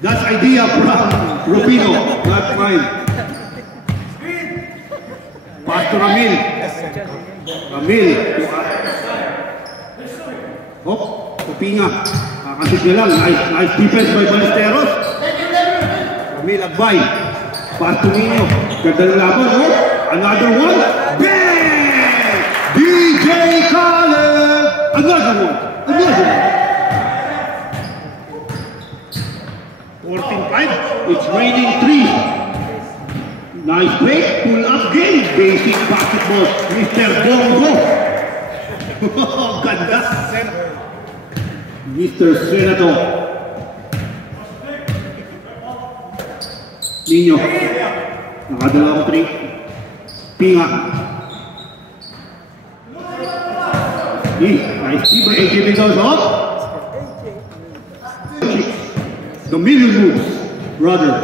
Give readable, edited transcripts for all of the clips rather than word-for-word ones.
That's idea from Rufino, not mine. Pass to Ramil. Ramil. Hop, Kupinga. Kakasip niya lang. Nice defense by Ballesteros. Ramil Agbay. Pass to Nino. Ganda ng laban. Hop, another one. Bang! DJ Khaled. Another one. Another one. 14-5. It's raining 3. Nice break. Pull up game. Basic basketball. Mr. Bongo. Ganda. Mr. Senator. Nino. Nakadala ko 3. Pinga. Nice team by AJ Mendoza. The million moves. Brother.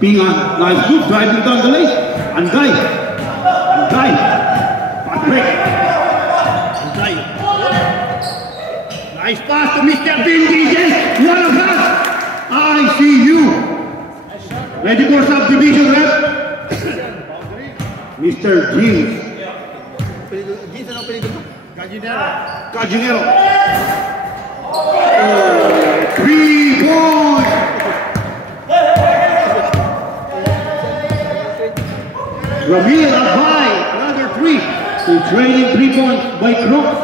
Pinga. Nice move. Driving down the lane. Anday. Anday. Fast break. Anday. Nice pass to Mr. Vin Diesel. What a pass. I see you. Ready for subdivision, rep? Mr. Jeans. Jeans ano pwede mo? Cajinero. Cajinero. 3 points. Ramil Agbay, another 3. So trailing 3 points by Crooks.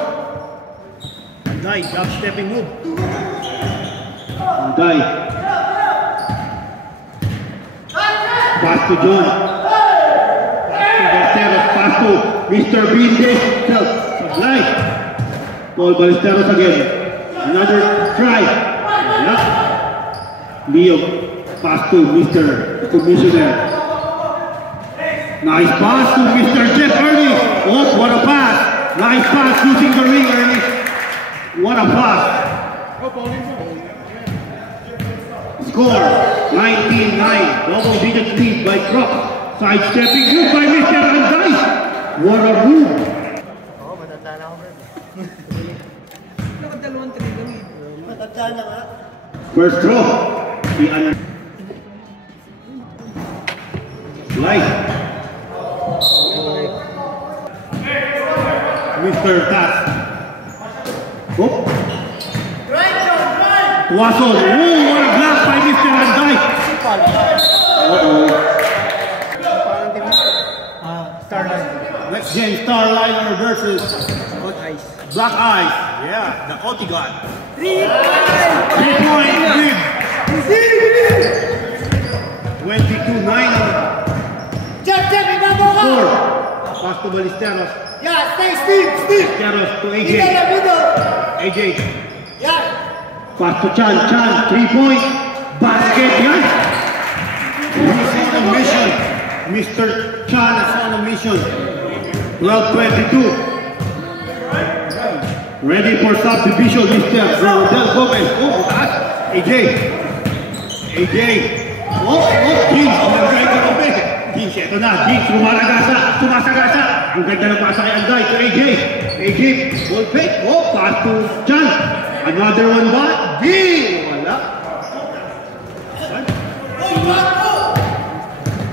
Nice, jump stepping move. Anday. Pass to John. Pass to Mr. Bindes. Supply. Paul Ballesteros again. Another try. Yeah. Leo. Pass to Mr. Commissioner. Nice pass to Mr. Jeff Ernie. Oh, what a pass. Nice pass using the ring, Ernie. What a pass. Score 19-9. Double digit lead by Croc. Sidestepping move by Mr. Anday. What a move. Oo, matanda na ako. Nakadalawang 3 lang eh. Matanda na nga. First draw. The Light. Mr. Tass. Oh. Wasol. Oh, what a block by Mr. Anday. Uh-oh. Starline. Next gen Starliner versus Hot Ice. Black Eyes. Yeah, the Otigon. 3-point lead. 22-9. Jeff, ibabo ka! 4. Pass to Ballesteros. Yeah, stay, Steve! Ballesteros to AJ. AJ. Yeah. Pass to Chan. Chan, 3-point. Basket, yan. He's on a mission. Mr. Chan is on a mission. 12-22. Ready for subdivision, Mr. Rodel Gomez. Oh, taas. AJ. AJ. Oh, Jeans. Jeans, ito na. Jeans, sumasagasa. Ang ganda ng pasa kay Anday to AJ. AJ, ball fake. Oh, pass to Chan. Another one ba? D! Wala.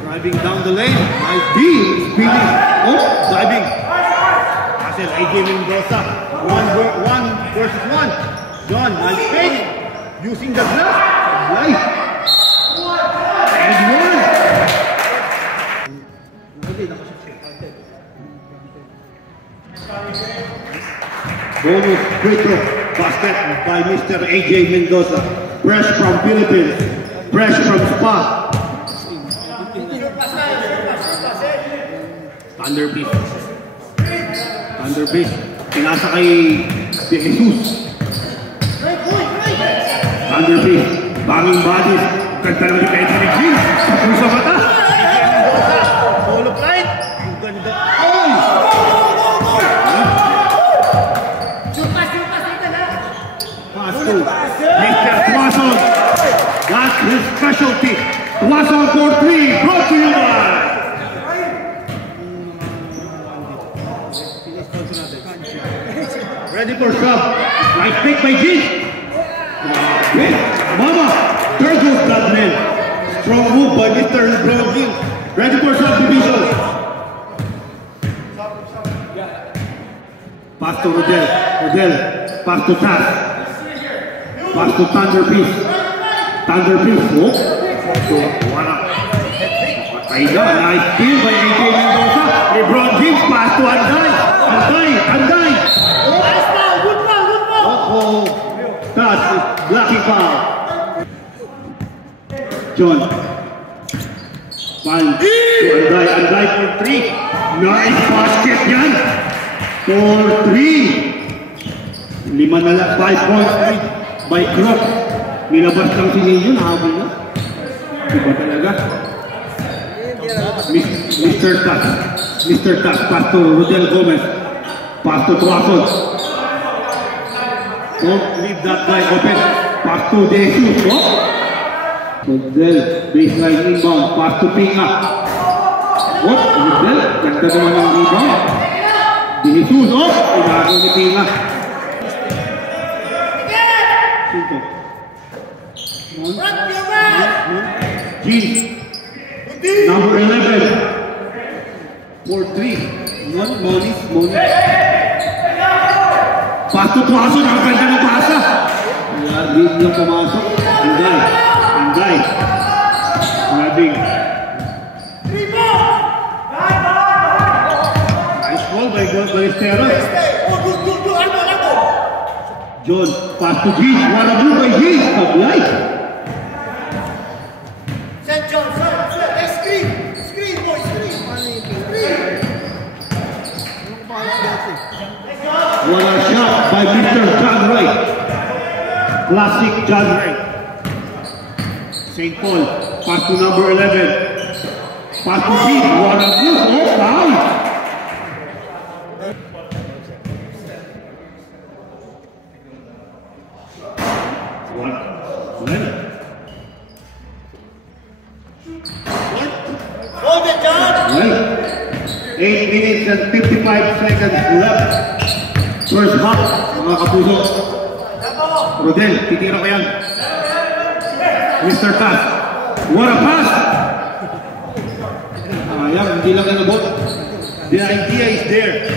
Driving down the lane. Nice D. Spinning. Oh, driving. Hassel, AJ Mendoza. One versus one. John, nice fake. Using the glass. Nice. And one. Bonus free throw basket by Mr. AJ Mendoza. Fresh from Philippines. Fresh from Spa. Thunder Beast. Pinasa kay De Jesus. Thunder Beast. Banging bodies. Ganda naman yung Pedro Jeans. Pusa mata. Solo flight. Ang ganda. Oh! Pass to Mr. Tuason. That's his specialty. Tuason for 3. Brought to you by ready for sub. Nice pick by Jeans. Mama. Strong move by Mr. LeBron James. Ready for subdivision. Pass to Rodel. Rodel. Pass to Taz. Pass to Thunder Beast. Thunder Beast. Oh. So, wala. Patay na. Nice steal by AJ Mendoza. LeBron James. Pass to Anday. Anday. Anday. Oh. Taz is blocking foul. John. Fine. Anday. Anday for 3. Nice basket yan. For 3. 5 points by Croc. Nilabas lang si Ninyo. Nahabol na. Diba talaga? Mr. Taz. Mr. Taz. Pass to Rodel Gomez. Pass to Tuason. Don't leave that guy open. Pass to Jesus. Oh. Rodel. Baseline inbound. Pass to Pinga. Oh. Rodel. Ganda naman ang rebound. Jesus. Oh. Inago ni Pinga. Cinco. Jeans. Number 11. For 3. Moni. Pass to Tuason. Ang ganda ng pasa. Lead yung pumasok. Anday. Grabbing. Nice ball by Balesteros. John. Pass to Jeans. What a move by Jeans. Tablay. What a shot by Mr. John Wright. Classic John Wright. St. Paul. Pass to number 11. Pass to Jean. What a move. Oh, foul. Hold it, John. 8 minutes and 55 seconds left. First half, mga kapuso. Rodel, titira ko yan. Mr. Taz. What a pass! Ayan, hindi lang nabot. The idea is there.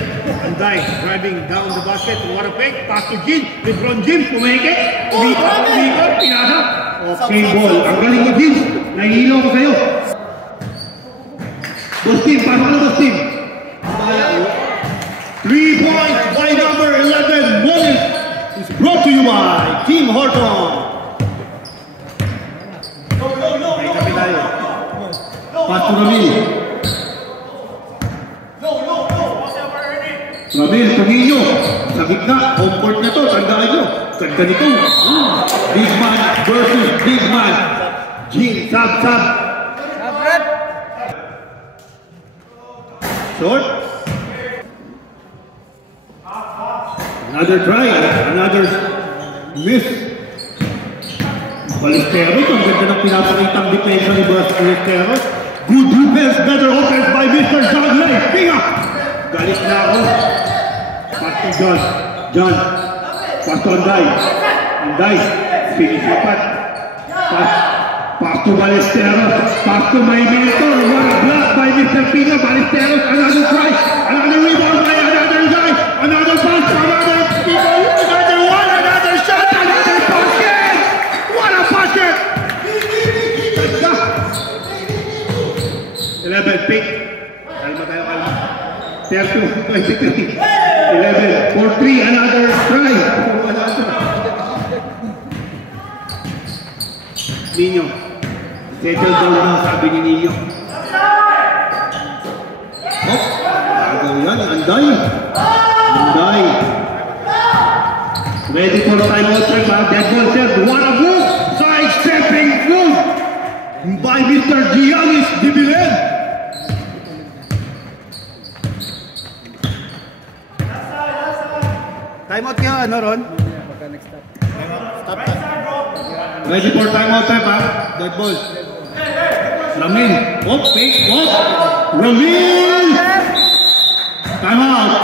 Anday, driving down the basket. What a fake. Pass to Jean. LeBron James, pumahigit. Umikot, pinasa. Okay, ball. Ang galing mo, Jean. Nahihilo ko sa'yo. Dostim, pasok na Dostim. 3 points by number 11, Wallace, is brought to you by Team Horton. Pass to Ramil. Ramil, Tuminyo. Sa gitna, home court na to. Tandaan nyo. Ganda nito. Big man versus big man. Jean, sab. Short. Another try, another miss. Balesteros, ang ganda ng pinapakitang depensa ni Balesteros. Good defense, better offense by Mr. John Lay. Pinga! Galit na ako. Pass to John. Pass to Anday. Finish dapat. Pass to Balesteros. Pass to my mentor. What a block by Mr. Pinga. Balesteros, another try. Another rebound by another guy. Another pass. Another shot, another basket! What a basket! 11, pick. Kalma tayo. 30-23. 11, for 3, another try. Ninyo. Settle down na, sabi ni Ninyo. Agaw yan, Anday. Ready for the timeout check, that ball says, what a move! Side-stepping move by Mr. Giannis Dibilen. Timeout ka, ano Ron? Stop. Ready for timeout check, that ball. Ramil. Fake. Ramil! Timeout.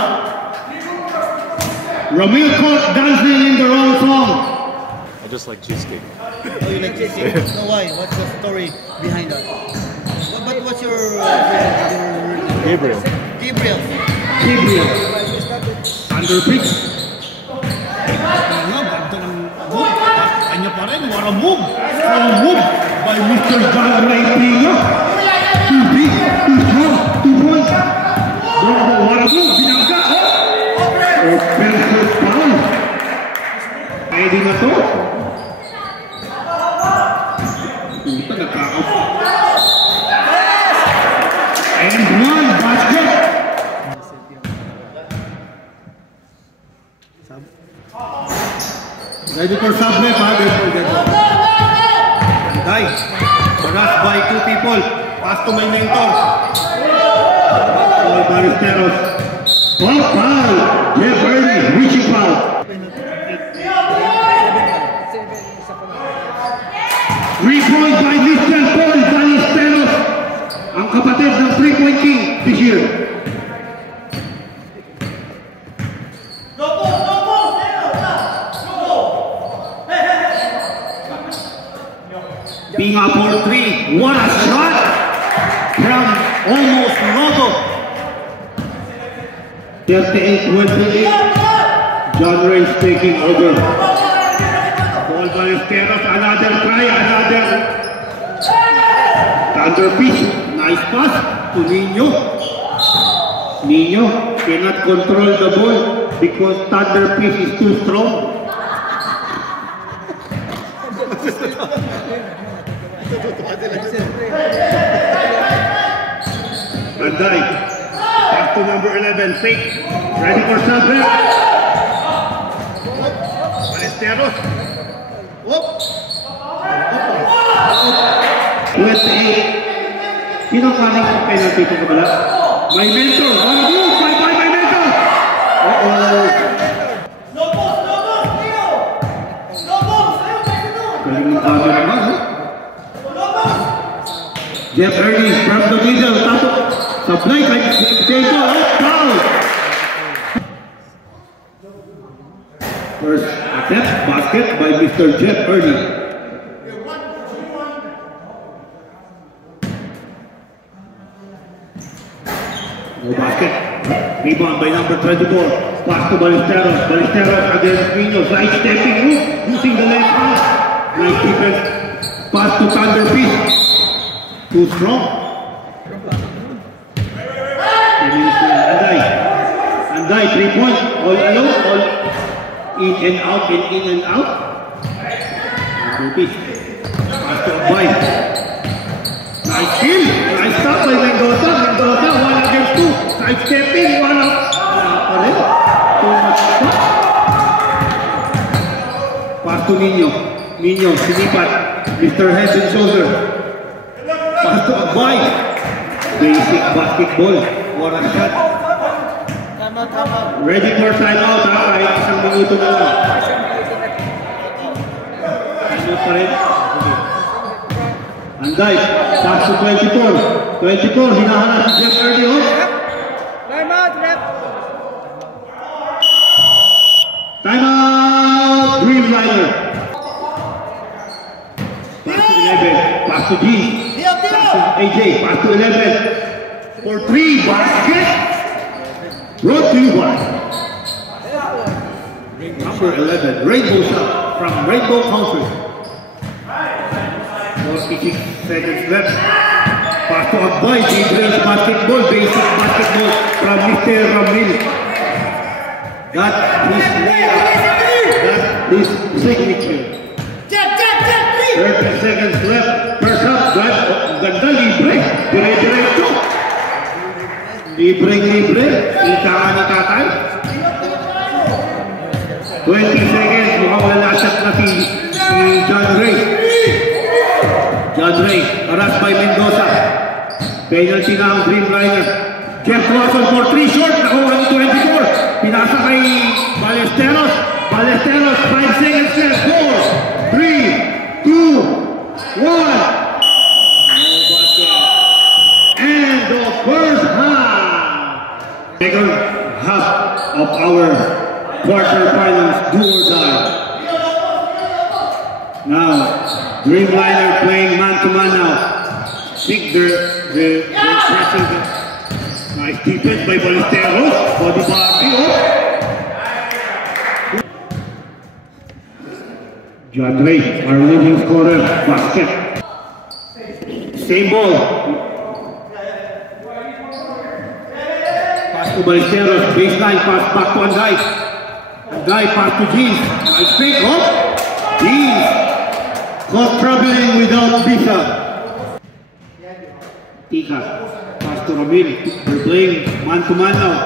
Ramil caught dancing in the wrong song. just like cheesecake. Oh, you like cheesecake? No, why? What's the story behind that? But what's your Gabriel. Gabriel? Gabriel. Thunder Peak. Kanya pa rin, what a move! Strong move by Mr. John Ray Pino. Too big, too strong, too bold. Bravo, what a move! Binangga! Offensive foul. Pwede na to. Puta, nagkakaw. And one basket. Ready for sublet, ha? Anday. Harassed by two people. Pass to my mentor. All Ballesteros. Oh, foul. Jeff Early, reaching foul. 3 points by Mr. Paul Ballesteros. Ang kapatid ng 3-point king this year. Being up for 3. What a shot from almost Logo. 38-28. John Ray's taking over. Paul Ballesteros, another try, another Thunder Peak. Nice pass to Nino. Nino cannot control the ball because Thunder Peak is too strong. Anday, back to number 11, fake, ready for sublet. Ballesteros. Whoop. 28. Sino kaling ang penalty sa kabala? My mentor, one move, my mentor. Uh-oh. Galing ng camera naman, ha? Jeff Early from the middle, tato. Supply kay Jacob, foul. First attempt, basket by Mr. Jeff Early. No basket. Rebound by number 24. Pass to Ballesteros. Ballesteros against Nino. Side stepping move using the left hand. Nice defense. Pass to Thunder Peak. Too strong. Anday, 3 points. All alone, all in and out and in and out. Thunder Peak. Pass to Abay. Nice kill. Nice stop by Mendoza. Mendoza, 1 against 2. Side stepping, 1 up. Too much stop. Pass to Nino. Nino, sinipat. Mr. Head and Shoulder. Pass to Abay. Basic basketball. What a shot. Ready for timeout, ha? Kahit isang minuto na lang. Ano pa rin? Anday, pass to 24. 24, hinahanap si Jeff Early, oh. Timeout, rep. Timeout, Green Rider. Pass to 11, pass to G. Pass to AJ, pass to 11. For 3, basket. Brought to you by number 11, Rainbow Shot from Rainbow Country. 46 seconds left. Pass to Abay, Gabriel's basketball, basic basketball from Mr. Ramil. That is layup. That is signature. 30 seconds left. First up, ganda libre. Dire-diretso. Libre. Itaan ni Tatay. 20 seconds. Mukhang lalasat na si John Ray. John Ray, harassed by Mendoza. Penalty na ang Dream Rider. Jeff Watson for 3 short. Nakuha ni 24. Pinasa kay Ballesteros. Ballesteros, 5 seconds left. 4, 3, 2, 1. And the first half. Second half of our quarterfinals do or die. Now, Dreamliner playing man-to-man now. Pick the pressing. Nice defense by Ballesteros. Body body. John Ray, our leading scorer. Basket. Same ball. Pass to Ballesteros. Baseline pass back to Anday. Anday pass to Jeans. Nice pick. Jeans. Caught troubling without visa. Tika, pass to Ramil. They're playing man-to-man now.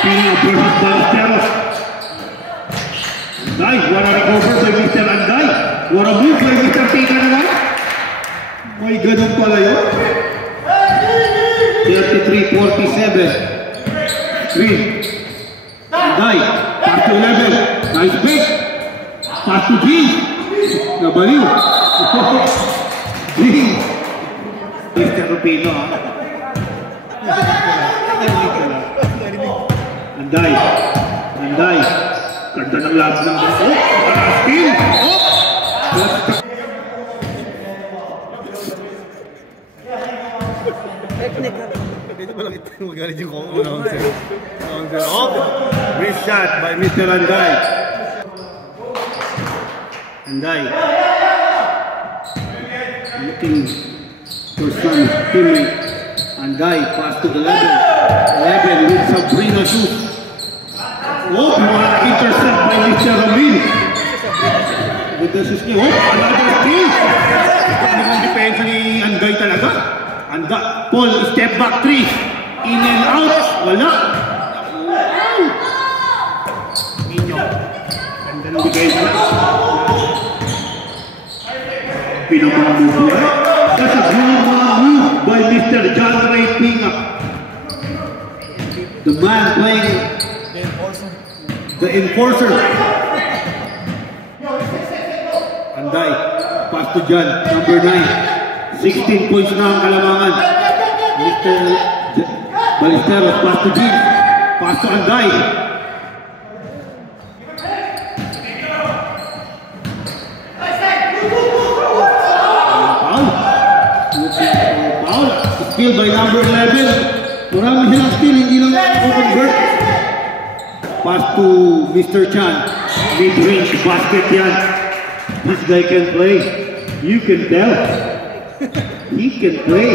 Pina versus Ballesteros. Anday, what a recover by Mr. Anday. What a move by Mr. Tika naman. May ganun pala yun. 33-47. Screen. Anday, pass to 11. Nice pick. Pass to G. Nabaliw. G. Mr. Rupino. Anday. Anday. Ganda ng lahat ng steal. Dito pala kita magalit yung kong Great shot by Mr. Anday. Anday. Looking for some teammate. Anday, pass to 11. 11 with Sabrina shoot. What intercept by Mr. Ramil. With the system. Another steal. Ang depensa ni Anday talaga. Anday, Paul, step back 3. In and out. Wala. Minyo. Ganda ng bigay na. Pinamamove. That's a good move by Mr. John Ray Pinga. The man playing the enforcer. Anday, pass to John, number 9. 16 points na ang kalamangan. Mr. Ballesteros, pass to Jean. Pass to Anday. Foul. Steal by number 11. Marami silang steal, hindi lang convert. Pass to Mr. Chan. Mid-range basket yan. This guy can play. You can tell. He can play.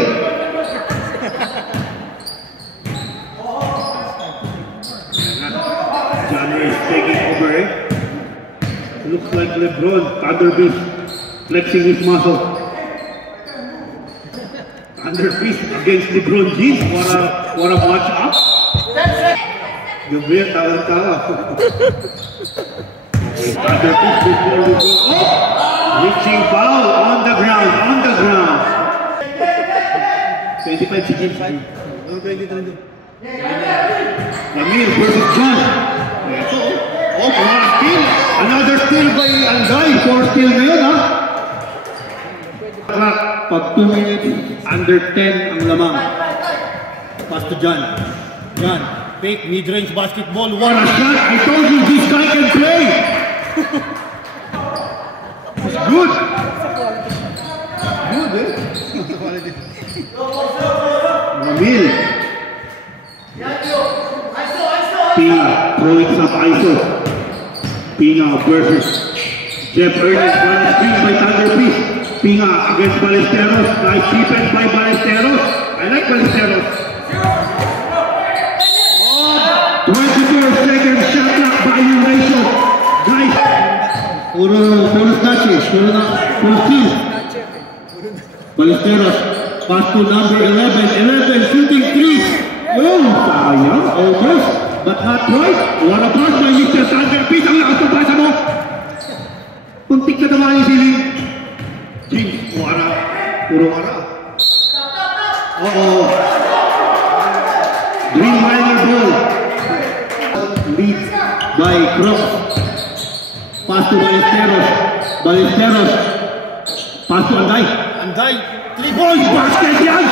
Johnny is taking over. Looks like LeBron, Thunder Beast, flexing his muscle. Thunder Beast against LeBron James. What a match up. Gabriel, tawa-tawa. Thunder Beast before LeBron. Reaching foul on the ground. 25 si James. 22. Ramil versus John. Ito. Steal. Another steal by Anday. 4 steal na yun, ha? Pag 2 minutes, under 10 ang lamang. Pass to John. John, fake mid-range basketball. What a shot! I told you this guy can play! It's good! Good, eh? Ramil. Pina throwing some ISO. Pina versus Jeff Ernest. One screen by Thunder Beast. Pina against Ballesteros. Nice defense by Ballesteros. I like Ballesteros. 24-second shot clock violation. Nice. Puro snatches. Puro steal. Ballesteros. Pass to number 11. 11 shooting 3. Oh, sayang. Almost. But not right. What a pass by Mr. Thunder Beast. Ang lakas ng pasa mo. Puntik na naman yung siling. James, wara. Puro wara. Dreamliner ball. Lead by Cross. Pass to Ballesteros. Ballesteros. Pass to Anday. Anday. 3-point basket yan!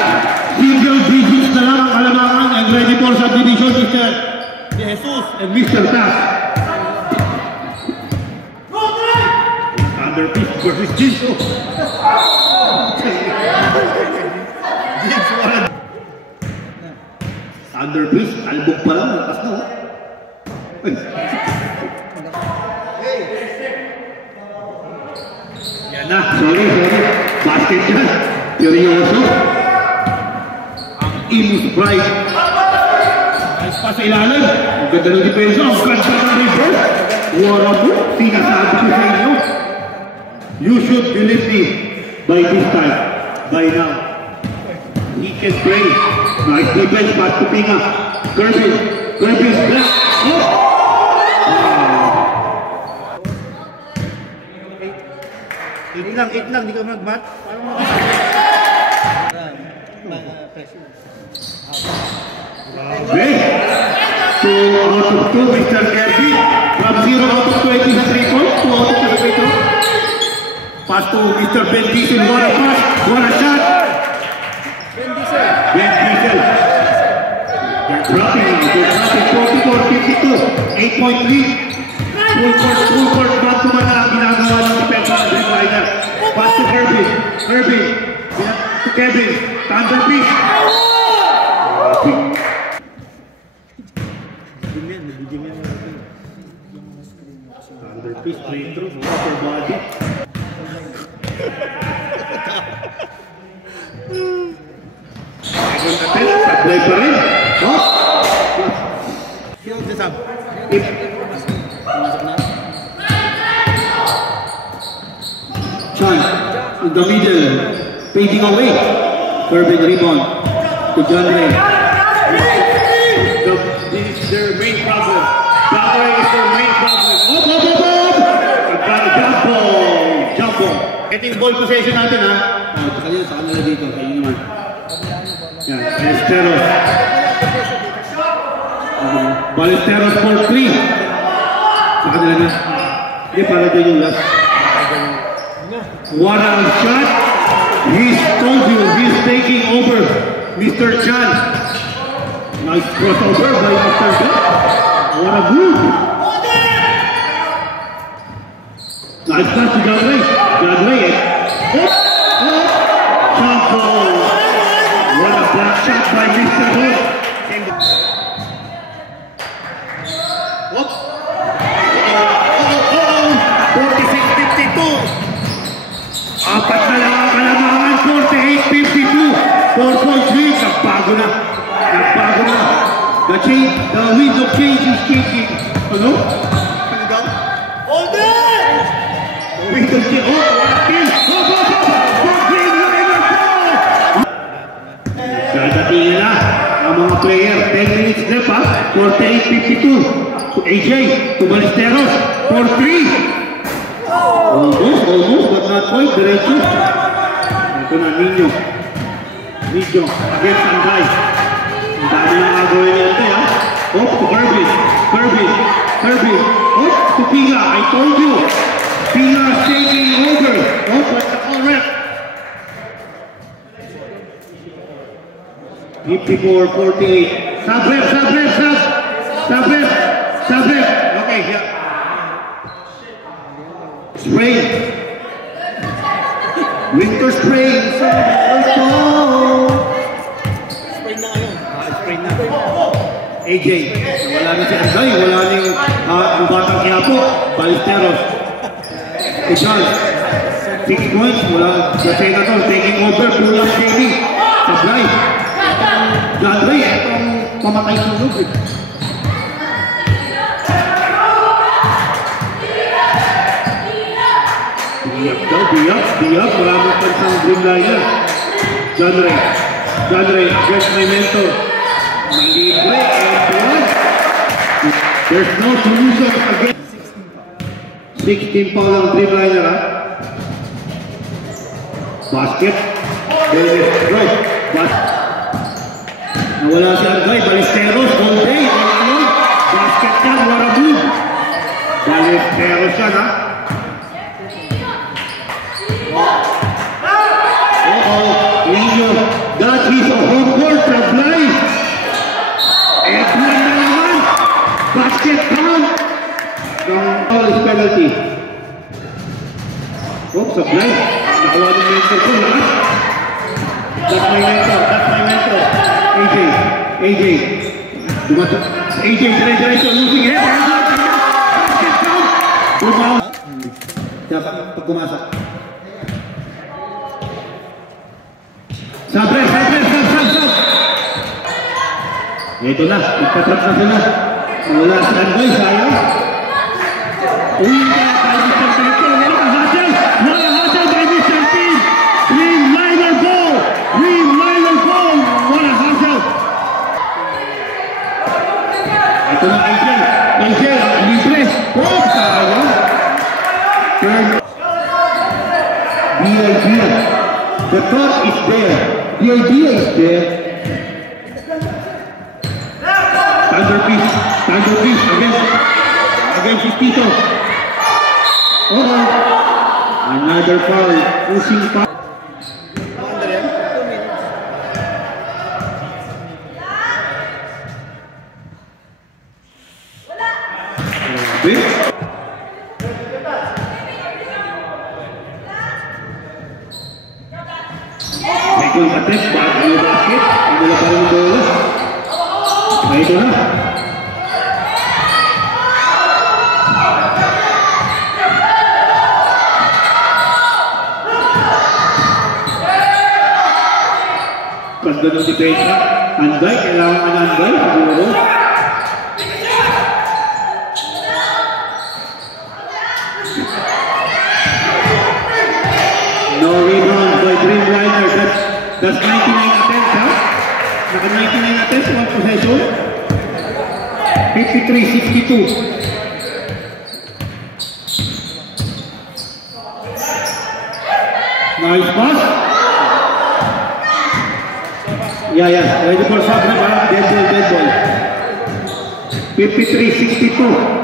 Single digits na lang ang kalamangan and ready for subdivision, Mr. De Jesus and Mr. Tass. versus Jeans. Jeans, wala. Thunder Beast, albog pa lang. Lakas na, oh. Yan na, sorry. Basket yan. Seryoso. Ang Imus Pride. Ayos pa sa ilalim. Ang ganda ng depensa. Ang ganda ng reverse. Wala mo. Sinasabi ko sa inyo. You should believe me by this time. By now. He can play. Nice defense. Pass to Pinga. Kirby. Kirby's black. Oh! 8 lang, di ka mag-mat. Parang pressure. Okay. 2 out of 2, Mr. Kirby. From 0 out of 20 sa 3 points. 2 out of 2 free throw. Pass to Mr. Ben Diesel. What a pass. What a shot. Ben Diesel. They're dropping now. They're dropping 44-52. 8-point lead. Full court back-to-back na lang ginagawa ng defense ng Dream Rider. Pass to Kirby. Kirby. To Kevin. Thunder Beast. Thunder Beast. Free throw. Upper body. Second attempt. Sablay pa rin. Oh! Shield the sub. Chan in the middle, fading away. Kirby rebound to John Ray. This is their main problem. John Ray is their main problem. Jump ball. Getting ball possession natin, ha? Sa kanila dito. Kayo naman. Yan, Ballesteros. Ballesteros for 3. Sa kanila na. Hindi, para dyan yung last. What a shot! He's told you he's taking over Mr. Chan. Nice crossover by Mr. Chan. What a move! Nice pass to John Ray. John Ray. Jump ball. What a block shot by Mr. Hood. Whoop. 46-52. Apat na lang ang kalamangan. 48-52. 4-point lead. Nagbago na. The wind of change is changing. Ano? Ano daw? Hold it! The wind of change. Oh, what a kill! Dadatingin na ang mga player. 10 minutes left, ha? 48-52. To AJ. To Ballesteros. For 3. Almost, but not quite. Diretso. Ito na, Niño. Against Sangay. Ang dami na gagawin niya ito, ha? Oh, to Kirby. Oh, to Pinga. I told you. Pinga is taking over. Oh, but the all rep. 54-48. Sub. Okay, yeah. Spray. Winter spray. Spray na ngayon. Spray na. AJ. Wala na si Anday. Wala na yung ang batang Quiapo. Ballesteros. Ejal. 6 points. Wala. The Senator taking over. Pulang Jamie. Sablay. John Ray. Itong pamatay sunog. Biyak. Maraming pansang Dreamliner. John Ray, against my mentor. Malibre and blood. There's no solution again. 16 pa lang Dreamliner, ha? Basket. Nawala si Argay. Ballesteros, all day. Basket yan, Warabun. Ballesteros yan, ha? That is a home court supply. And one na naman. Basket count. From all is penalty. Oh, supply. Nakawa ng mentor ko, lakas. That's my mentor. That's my mentor. AJ. AJ. Dumata. AJ, dire-diretso. Losing head. Bumaw. Dapat pag pumasok. Sabre. Ito na. Nagtatrap na sila. Wala standby. Sayang. Uy, the thought is there. The idea is there. Thunder piece against Tito. Another foul. Pushing foul. Michael Mates, bago yung basket. Wala pa rin bola. Ito na. Ganda ng depensa. Anday, kailangan ka na anday. Siguro. No rebound by Dreamliner. That's 99 attempts, ha? Naka 99 attempts, one possession. 53-62. Nice pass. Yeah. Ready for sub na ba? Dead ball. 53-62.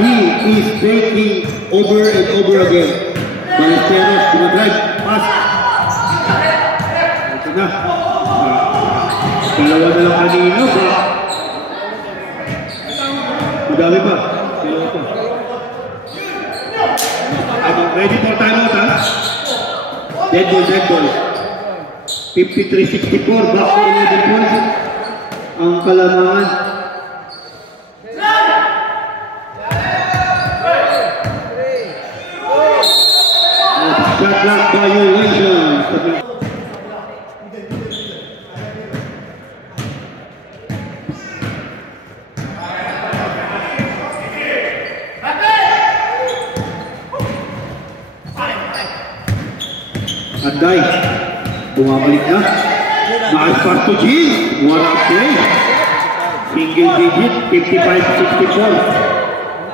He is taking over and over again. Ballesteros, drive, pass. Ito na. Dalawa na lang kanina ba? Madami pa. Ready for timeout, ha? Dead ball. 53-64, back to 11 points. Ang kalamangan. Shot clock violation. Anday, bumabalik na. Nice pass to Gil. What a play. Single digit, 55-64.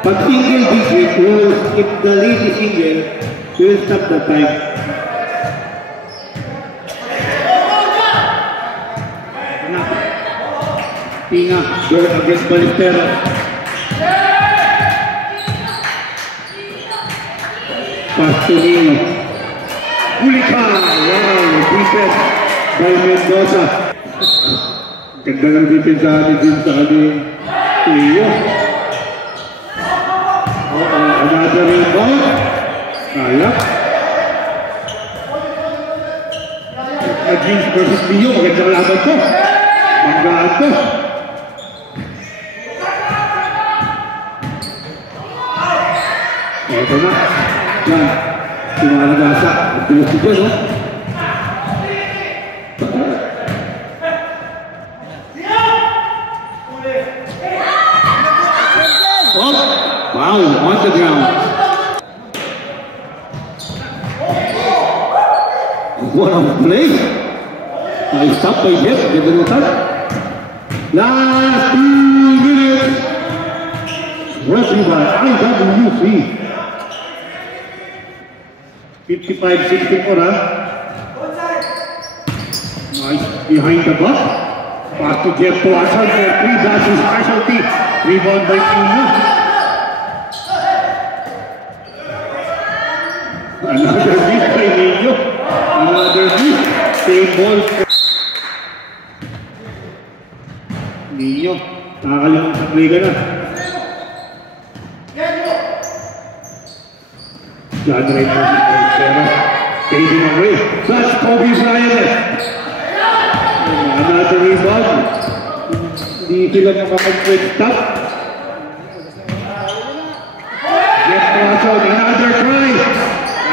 Pag single digit, if the lead is single, you will stop the time. Tinga, go against Ballesteros. Pass to Nino. Ulika! Wow, defense by Mendoza. Ganda ng defense din sa ating iyo. Another rebound. Kaya. Jeans versus Leo. Magandang laban to. Manggaan to. Ito na. Yan. Tumaragasa. At tulos ito, no? Wow, on the ground. What a play! Nice stop by Jeff. Ganda mo tayo. Last 2 minutes. Rushing by IWC. 55-64, ha? Nice behind the back. Pass to Jeff Watson for 3. That's his specialty. Rebound by Nino. Another miss by Nino. Another miss. Same ball. Nino. Nakakalimang sa play na. John Ray fading away. That's Kobe Bryant. Another rebound. Hindi sila makapag-quick stop. Jeff Watson, another try.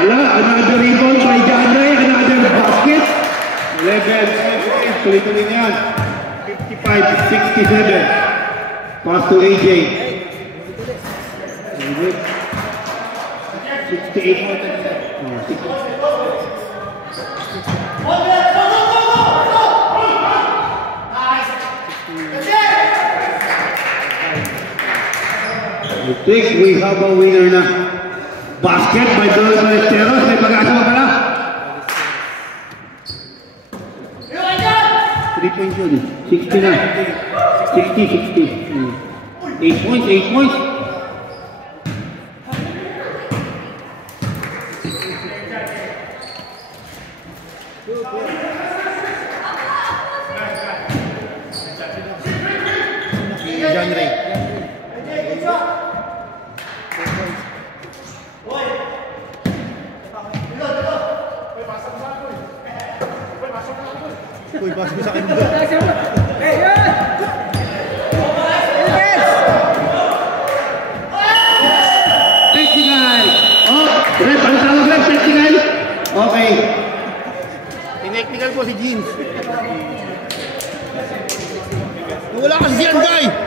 Another rebound by John Ray. Another basket. 11, tuloy-tuloy na yan. 55-67. Pass to AJ. 68 more than that. I think we have a winner na. Basket by Joel Ballesteros. May pag-asa pa pala. 3 points yun. 60 na. 60. 8 points, 8 points. John Ray. Uy, pasok sa akin. Technical! Oh, Red, ano tawag lang? Technical? Okay. Tinechnical po si Jeans. Wala kasi yan, guy!